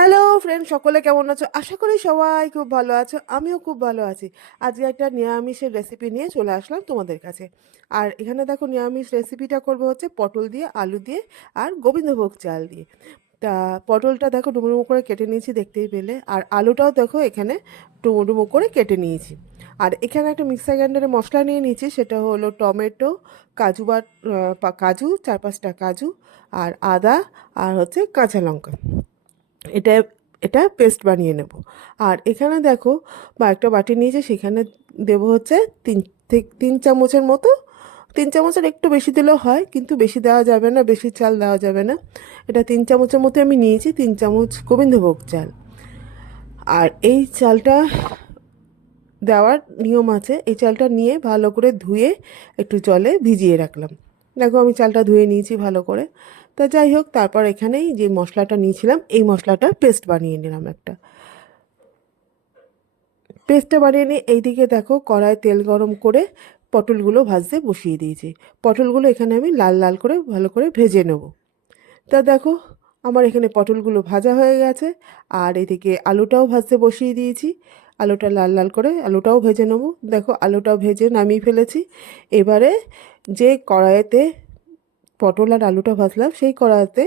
Hello friend, সকলে কেমন আছো? আশা করি সবাই খুব ভালো আছো। আমিও খুব ভালো আছি। আজকে একটা নিরামিষের রেসিপি নিয়ে চলে আসলাম তোমাদের কাছে। আর এখানে দেখো, নিরামিষ রেসিপিটা করবো হচ্ছে পটল দিয়ে, আলু দিয়ে আর গোবিন্দভোগ চাল দিয়ে। তা পটলটা দেখো ডুমো করে কেটে নিয়েছি, দেখতেই পেলে। আর আলুটাও দেখো এখানে ডুমো করে কেটে নিয়েছি। আর এখানে একটা মিক্সার গ্রাইন্ডারে মশলা নিয়ে নিয়েছি, সেটা হলো টমেটো, কাজু, 4-5টা কাজু, আর আদা, আর হচ্ছে কাঁচা লঙ্কা। এটা এটা পেস্ট বানিয়ে নেব। আর এখানে দেখো, একটা বাটি নিয়েছে, সেখানে দেবো হচ্ছে 3 চামচের মতো। 3 চামচের একটু বেশি দিলেও হয়, কিন্তু বেশি দেওয়া যাবে না, বেশি চাল দেওয়া যাবে না। এটা 3 চামচের মতো আমি নিয়েছি, 3 চামচ গোবিন্দভোগ চাল। আর এই চালটা দেওয়ার নিয়ম আছে। এই চালটা নিয়ে ভালো করে ধুয়ে একটু জলে ভিজিয়ে রাখলাম। দেখো, আমি চালটা ধুয়ে নিয়েছি ভালো করে। তা যাই হোক, তারপর এখানেই যে মশলাটা নিয়েছিলাম, এই মশলাটা পেস্ট বানিয়ে নিলাম একটা। পেস্টটা বানিয়ে নিয়ে এইদিকে দেখো, কড়ায় তেল গরম করে পটলগুলো ভাজতে বসিয়ে দিয়েছি। পটলগুলো এখানে আমি লাল লাল করে ভালো করে ভেজে নেব। তা দেখো, আমার এখানে পটলগুলো ভাজা হয়ে গেছে। আর এদিকে আলুটাও ভাজতে বসিয়ে দিয়েছি। আলুটা লাল লাল করে আলুটাও ভেজে নেব। দেখো, আলুটাও ভেজে নামিয়ে ফেলেছি। এবারে যে কড়াইতে পটল আর আলুটা ভাজলাম, সেই কড়াইতে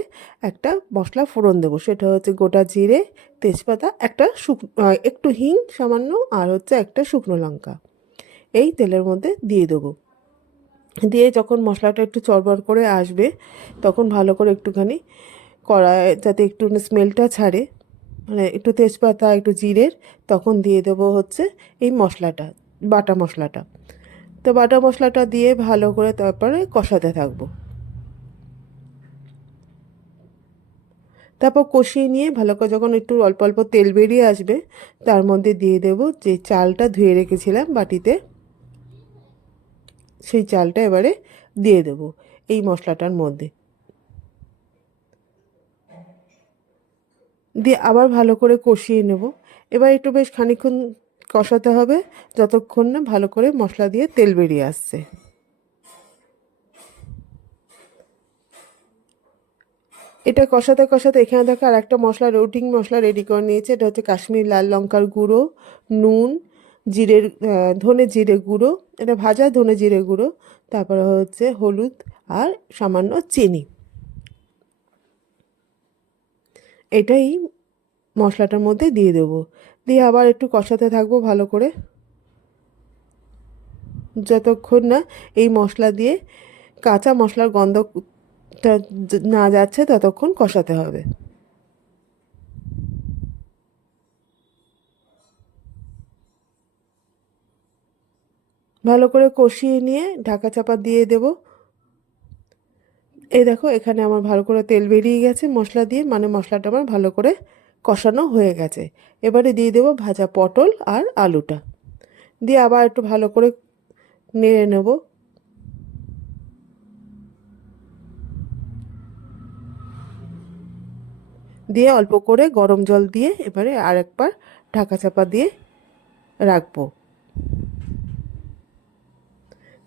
একটা মশলা ফোড়ন দেবো। সেটা হচ্ছে গোটা জিরে, তেজপাতা, একটু হিং সামান্য, আর হচ্ছে একটা শুকনো লঙ্কা। এই তেলের মধ্যে দিয়ে দেবো। দিয়ে যখন মশলাটা একটু চড়বড় করে আসবে, তখন ভালো করে একটুখানি কড়াই যাতে একটু স্মেলটা ছাড়ে, মানে একটু তেজপাতা, একটু জিরের, তখন দিয়ে দেবো হচ্ছে এই মশলাটা, বাটা মশলাটা। তো বাটা মশলাটা দিয়ে ভালো করে তারপরে কষাতে থাকবো। তারপর কষিয়ে নিয়ে ভালো করে যখন একটু অল্প অল্প তেল বেরিয়ে আসবে, তার মধ্যে দিয়ে দেব যে চালটা ধুয়ে রেখেছিলাম বাটিতে, সেই চালটা এবারে দিয়ে দেব এই মশলাটার মধ্যে। দিয়ে আবার ভালো করে কষিয়ে নেব। এবার একটু বেশ খানিকক্ষণ কষাতে হবে, যতক্ষণ না ভালো করে মশলা দিয়ে তেল বেরিয়ে আসছে। এটা কষাতে কষাতে এখানে দেখো আর একটা মশলা, রুটিং মশলা রেডি করে নিয়েছে। এটা হচ্ছে কাশ্মীর লাল লঙ্কার গুঁড়ো, নুন, ধনে জিরে গুঁড়ো, এটা ভাজা ধনে জিরে গুঁড়ো, তারপরে হচ্ছে হলুদ, আর সামান্য চিনি। এটাই মশলাটার মধ্যে দিয়ে দেবো। দিয়ে আবার একটু কষাতে থাকবো ভালো করে, যতক্ষণ না এই মশলা দিয়ে কাঁচা মশলার গন্ধটা না যাচ্ছে, ততক্ষণ কষাতে হবে। ভালো করে কষিয়ে নিয়ে ঢাকা চাপা দিয়ে দেব। এই দেখো, এখানে আমার ভালো করে তেল বেরিয়ে গেছে মশলা দিয়ে, মানে মশলাটা আমার ভালো করে কষানো হয়ে গেছে। এবারে দিয়ে দেবো ভাজা পটল আর আলুটা, দিয়ে আবার একটু ভালো করে নেড়ে নেব। দিয়ে অল্প করে গরম জল দিয়ে এবারে আরেকবার ঢাকা চাপা দিয়ে রাখবো।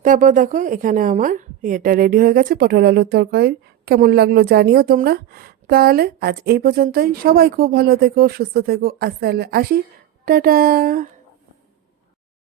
তারপর দেখো, এখানে আমার এটা রেডি হয়ে গেছে, পটল আলুর তরকারি। কেমন লাগলো জানিও তোমরা। তাহলে আজ এই পর্যন্তই। সবাই খুব ভালো থেকো, সুস্থ থেকো। আজ তাহলে আসি, টাটা।